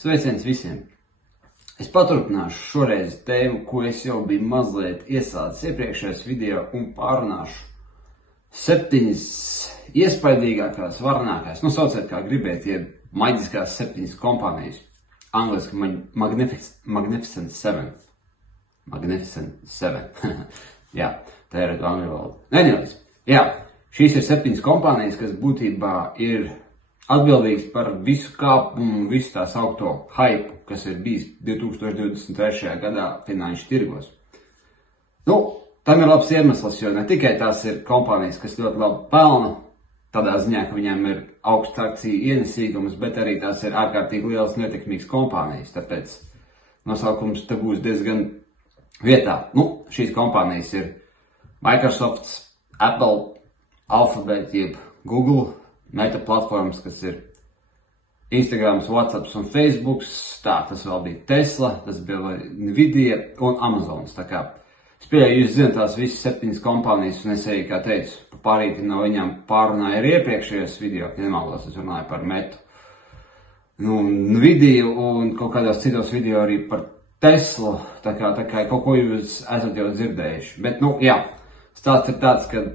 Sveiciens visiem! Es paturpināšu šoreiz tēmu, ko es jau biju mazliet iesācis iepriekšējos video un pārunāšu 7 iespaidīgākās, varenākās, sauciet kā gribiet, maģiskās 7 kompānijas. Angliski Magnificent 7. Magnificent 7. Jā, tā ir angļu valoda. Anyways, jā, šīs ir 7 kompānijas, kas būtībā ir atbildīgs par visu kāpumu, visu tās augto hypu, kas ir bijis 2023. gadā finanšu tirgos. Tam ir labs iemesls, jo ne tikai tās ir kompānijas, kas ļoti labi pelna, tādā ziņā, ka viņām ir augsts akciju ienesīgums, bet arī tās ir ārkārtīgi lielas un ietekmīgas kompānijas, tāpēc nosaukums te būs diezgan vietā. Šīs kompānijas ir Microsoft, Apple, Alphabet, jeb Google, Meta platformas, kas ir Instagrams, WhatsApps un Facebooks, tas vēl bija Tesla, tas bija Nvidia un Amazons. Tā kā es pieļauju, jūs zināt tās visas 7 kompānijas, un es arī, kā teicu, pārīti no viņām pārunāju arī iepriekšējos video, ja nemaldos, es runāju par Metu, Nvidia un kaut kādos citos video arī par Teslu, tā kā kaut ko jūs esat jau dzirdējuši. Bet, stāsts ir tāds, ka,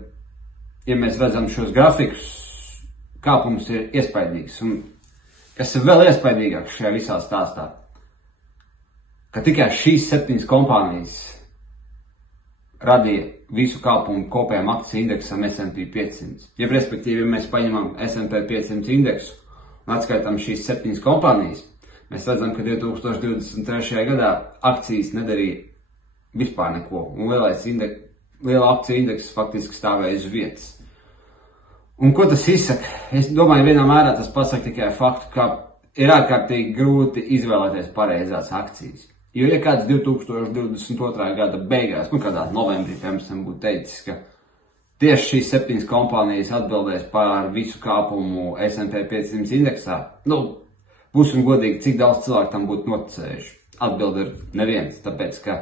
ja mēs redzam šos grafikus, kāpums ir iespaidīgs, un kas ir vēl iespaidīgāks šajā visā stāstā, ka tikai šīs 7 kompānijas radīja visu kāpumu kopējām akciju indeksam S&P 500. Ja respektīvi, ja mēs paņemam S&P 500 indeksu un atskaitām šīs 7 kompānijas, mēs redzam, ka 2023. gadā akcijas nedarīja vispār neko, un liela akciju indeks faktiski stāvēja uz vietas. Un ko tas izsaka? Es domāju, vienā mērā tas pasaka tikai faktu, ka ir ārkārtīgi grūti izvēlēties pareizās akcijas. Jo, ja kāds 2022. gada beigās, kādā novembrī, piemēram, būtu teicis, ka tieši šīs 7 kompānijas atbildēs par visu kāpumu S&P 500 indeksā, būsim godīgi, cik daudz cilvēku tam būtu noticējuši. Atbilde ir neviens, tāpēc, ka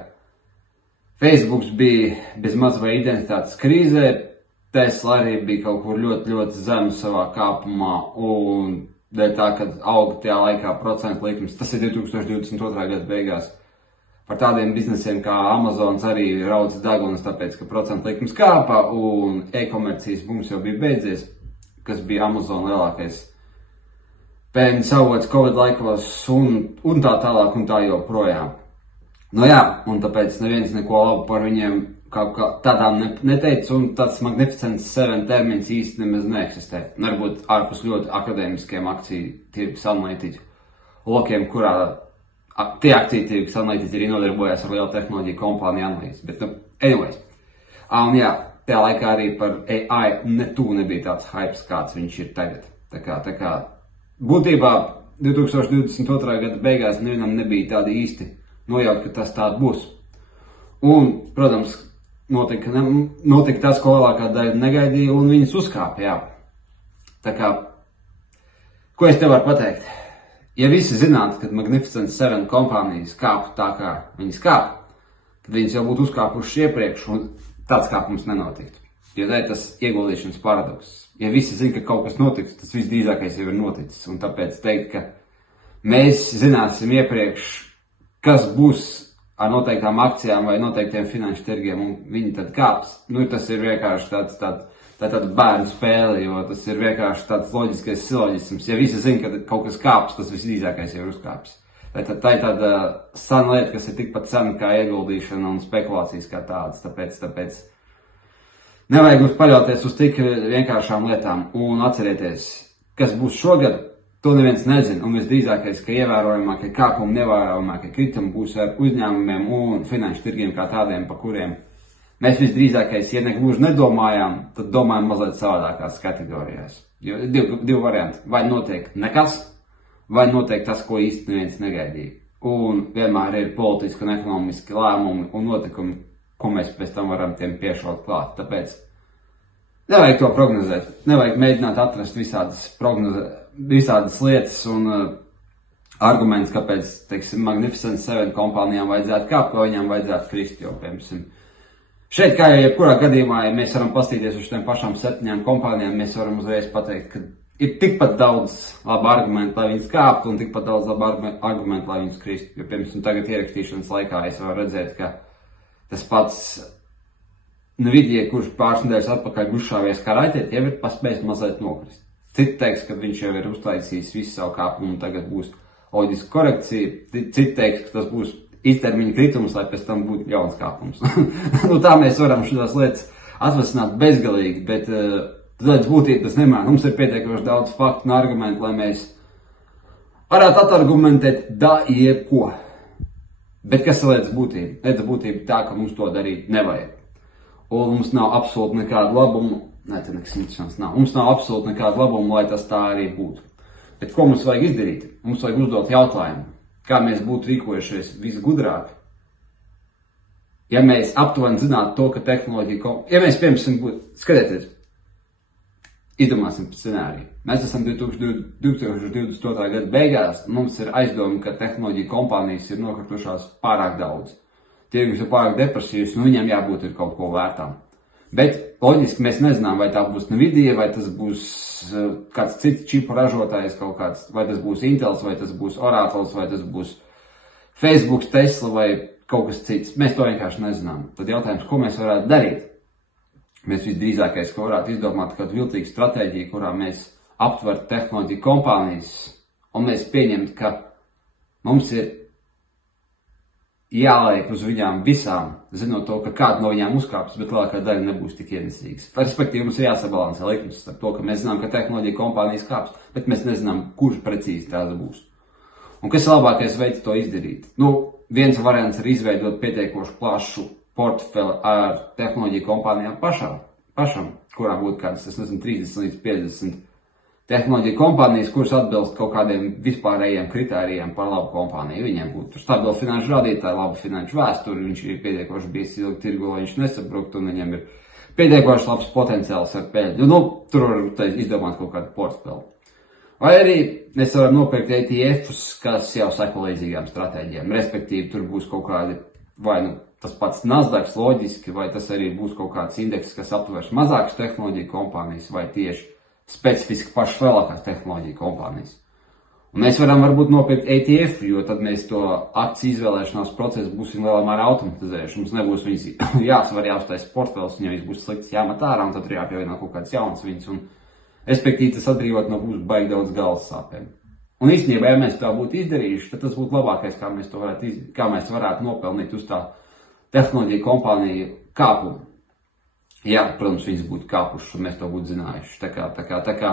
Facebooks bija bez maz vai identitātes krīzē, Tesla arī bija kaut kur ļoti, ļoti zemu savā kāpumā, un dēļ tā, kad auga tajā laikā procentu likums, tas ir 2022. gada beigās, par tādiem biznesiem kā Amazons arī raudz deguns, tāpēc, ka procentu likums kāpa, un e-komercijas bums jau bija beidzies, kas bija Amazon lielākais peļņas avots Covid laikos, un tā tālāk, un tā joprojām. Un tāpēc neviens neko labu par viņiem kaut kā tādām neteica, un tāds Magnificent 7 termins īsti nemaz neeksistē. Varbūt ārpus ļoti akadēmiskiem akciju tirgus analītiķu lokiem, kurā tie akciju tirgus analītiķi arī nodarbojās ar lielu tehnoloģiju kompāniju analīzi. Bet, anyways. Tajā laikā arī par AI nebija tāds hypes, kāds viņš ir tagad. Tā kā būtībā 2022. gada beigās nevienam nebija tādi īsti nojaukt, ka tas tā būs. Un, protams, notika tas, ko lielākā daļa negaidīja, un viņas uzkāpa, Tā kā, ko es te varu pateikt? Ja visi zinātu, kad Magnificent 7 kompānijas kāpa tā, kā viņas kāpa, tad viņas jau būtu uzkāpušas iepriekš, un tāds kāpums nenotiktu. Jo tā ir tas ieguldīšanas paradoks. Ja visi zina, ka kaut kas notiks, tas visdrīzākais jau ir noticis, un tāpēc teikt, ka mēs zināsim iepriekš, kas būs ar noteiktām akcijām vai noteiktiem finanšu tirgiem, un viņi tad kāps. Tas ir vienkārši tāda bērnu spēle, jo tas ir vienkārši tāds loģiskais siloģisms. Ja visi zina, ka kaut kas kāps, tas visdrīzākais jau ir uzkāpis. Tā ir tāda sena lieta, kas ir tikpat sena kā ieguldīšana un spekulācijas kā tādas. Tāpēc nevajag paļauties uz tik vienkāršām lietām. Un atcerieties, kas būs šogad, to neviens nezina, un visdrīzākais, ka ievērojamākie kāpumi, nevērojamākie kritumi būs ar uzņēmumiem un finanšu tirgiem kā tādiem, pa kuriem mēs visdrīzākais, ja negluži nedomājām, tad domājam mazliet savādākās kategorijās. Jo ir divi varianti. Vai notiek nekas, vai notiek tas, ko īsti neviens negaidīja. Un vienmēr ir politiski un ekonomiski lēmumi un notikumi, ko mēs pēc tam varam tiem piešaut klāt. Tāpēc nevajag to prognozēt. Nevajag mēģināt atrast visādas lietas un argumentus, kāpēc, Magnificent 7 kompānijām vajadzētu kāpt, vai viņām vajadzētu krist, jo, piemēram, šeit, kā jau jebkurā gadījumā, ja mēs varam pastīties uz tiem pašām 7 kompānijām, mēs varam uzreiz pateikt, ka ir tikpat daudz labu argumentu, lai viņas kāptu, un tikpat daudz labu argumentu, lai viņas kristu. Jo, piemēram, tagad ierakstīšanas laikā es varu redzēt, ka tas pats Nvidia, kurš pāris nedēļas atpakaļ uzšāvies kā raķete, jau ir paspējis mazliet nokrist. Citi teiks, ka viņš jau ir uztaisījis visu savu kāpumu un tagad būs loģiska korekcija. Citi teiks, ka tas būs īstermiņa kritums, lai pēc tam būtu jauns kāpums. Nu, tā mēs varam šīs lietas atvasināt bezgalīgi, bet lietas būtība tas nemaina. Mums ir pietiekoši daudz faktu un argumentu, lai mēs varētu atargumentēt jebko. Bet kas ir lietas būtība? Lietas būtība tā, ka mums to darīt nevajag. Un mums nav absolūti nekāda labuma. Nē, te nekas interesants nav. Mums nav absolūti nekāda labuma, lai tas tā arī būtu. Bet ko mums vajag izdarīt? Mums vajag uzdot jautājumu, kā mēs būtu rīkojušies visgudrāk, ja mēs aptuveni zinātu to, ka tehnoloģija... Ja mēs, piemēram, skatieties, izdomāsim scenāriju. Mēs esam 2022. gada beigās, mums ir aizdoma, ka tehnoloģija kompānijas ir nokritušās pārāk daudz. Tirgus ir pārāk depresīvs, un viņiem jābūt ir kaut ko vērtām. Bet loģiski mēs nezinām, vai tā būs Nvidia, vai tas būs kāds cits čipu ražotājs kaut kāds, vai tas būs Intels, vai tas būs Oracles, vai tas būs Facebook, Tesla vai kaut kas cits. Mēs to vienkārši nezinām. Tad jautājums, ko mēs varētu darīt? Mēs visdrīzākais, ka varētu izdomāt kādu viltīgu stratēģiju, kurā mēs aptvertu tehnoloģiju kompānijas, un mēs pieņemtu, ka mums ir jāliek uz viņām visām, zinot to, ka kāda no viņām uzkāps, bet lielākā daļa nebūs tik ienesīgas. Respektīvi, mums ir jāsabalansē likums ar to, ka mēs zinām, ka tehnoloģija kompānijas kāps, bet mēs nezinām, kurš precīzi tās būs. Un kas ir labākais veids to izdarīt? Nu, viens variants ir izveidot pietiekoši plašu portfeli ar tehnoloģiju kompānijām pašam, kurā būtu kādas, 30 līdz 50 tehnoloģiju kompānijas, kuras atbilst kaut kādiem vispārējiem kritērijiem par labu kompāniju. Viņiem būtu stabili finanšu rādītāji, labu finanšu vēsturi, viņš ir pietiekoši bijis ilgi tirgo, lai viņš nesabrukt, un viņam ir pietiekoši labs potenciāls ar peļņu. Nu, tur var izdomāt kaut kādu portfeli. Vai arī mēs varam nopirkt ETFus, kas jau seko līdzīgām stratēģijām. Respektīvi, tur būs kaut kādi, vai nu tas pats Nasdaq loģiski, vai tas arī būs kaut kāds indeks, kas aptvers mazākas tehnoloģiju kompānijas, vai tieši specifiski pašas lielākās tehnoloģiju kompānijas. Un mēs varam varbūt nopirkt ETF, jo tad mēs to akciju izvēlēšanās procesu būsim lielā mērā automatizējuši. Mums nebūs viņas jāsvar, jāuztais portfels, un ja viņas būs slikts, jāmet ārā, un tad ir jāpievieno kaut kāds jauns viņas. Un, respektīvi, tas atbrīvot no būs baigi daudz galvas sāpēm. Un īstenībā, ja mēs tā būtu izdarījuši, tad tas būtu labākais, kā mēs varētu nopelnīt uz tā tehnoloģiju kompāniju kāpumu. Jā, protams, viņas būtu kāpušas, un mēs to būtu zinājuši. Tā kā.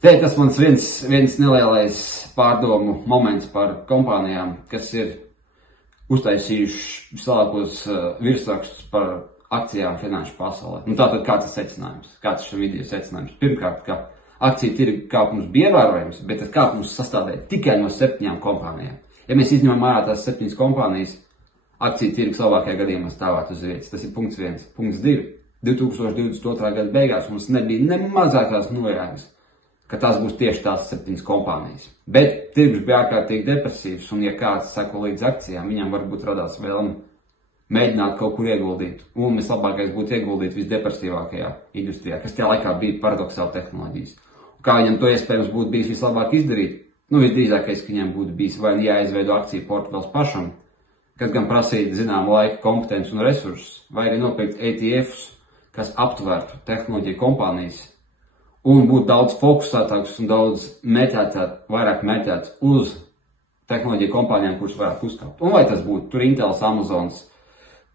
Te tas mans viens nelielais pārdomu moments par kompānijām, kas ir uztaisījuši vislielākos virsrakstus par akcijām finanšu pasaulē. Nu, tātad kāds ir secinājums? Kāds šim video secinājums? Pirmkārt, ka akciju tirgu kāpums bija ievērojams, bet tas kāpums sastāvēja tikai no 7 kompānijām. Ja mēs izņemam ārā tās 7 kompānijas, akciju tirgus labākajā gadījumā stāvētu uz vietas. Tas ir punkts 1. Punkts 2. 2022. gada beigās mums nebija ne mazākās nojāgas, ka tās būs tieši tās 7 kompānijas. Bet tirgus bija ārkārtīgi depresīvs, un ja kāds seko līdz akcijām, viņam varbūt radās vēlme mēģināt kaut kur ieguldīt. Un vislabākais būtu ieguldīt visdepresīvākajā industrijā, kas tajā laikā bija paradoxāli tehnoloģijas. Un kā viņam to iespējams būtu bijis vislabāk izdarīt? Nu, visdrīzākais, ka viņam būtu bijis vai jāizveido akciju portfels pašam, kas gan prasītu zināmu laiku, kompetenci un resursus, vai arī nopirkt ETFs, kas aptvertu tehnoloģiju kompānijas un būtu daudz fokusētāks un daudz vairāk mētēts uz tehnoloģiju kompānijām, kuras varētu uzkāpt. Un vai tas būtu tur Intels, Amazons,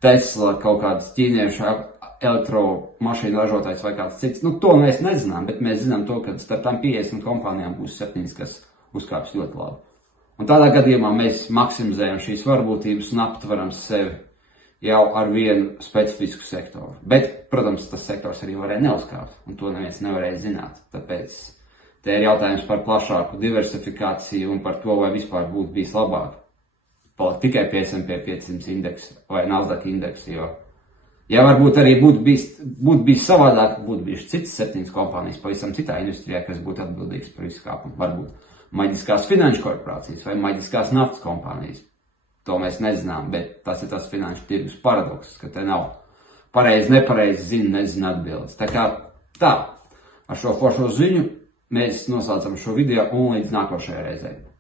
Tesla, kaut kāds ķīniešu elektromašīnu ražotājs vai kāds cits. Nu, to mēs nezinām, bet mēs zinām to, ka starp tām 50 kompānijām būs 7, kas uzkāps ļoti labi. Un tādā gadījumā mēs maksimizējam šīs varbūtības un aptveram sevi jau ar vienu specifisku sektoru. Bet, protams, tas sektors arī varēja neuzkāpt, un to neviens nevarēja zināt. Tāpēc te ir jautājums par plašāku diversifikāciju un par to, vai vispār būtu bijis labāk palikt tikai pie S&P 500 indeksa vai Nasdaq indeksa, jo ja varbūt arī būtu bijis savādāk, būtu bijuši citas 7 kompānijas pavisam citā industrijā, kas būtu atbildīgas par visu kāpumu. Varbūt maģiskās finanšu korporācijas vai maģiskās naftas kompānijas. To mēs nezinām, bet tas ir tas finanšu tirgus paradoks, ka te nav pareizi, nepareizi, nezina atbildes. Tā kā tā, ar šo foršo ziņu mēs noslēdzam šo video un līdz nākošajai reizei.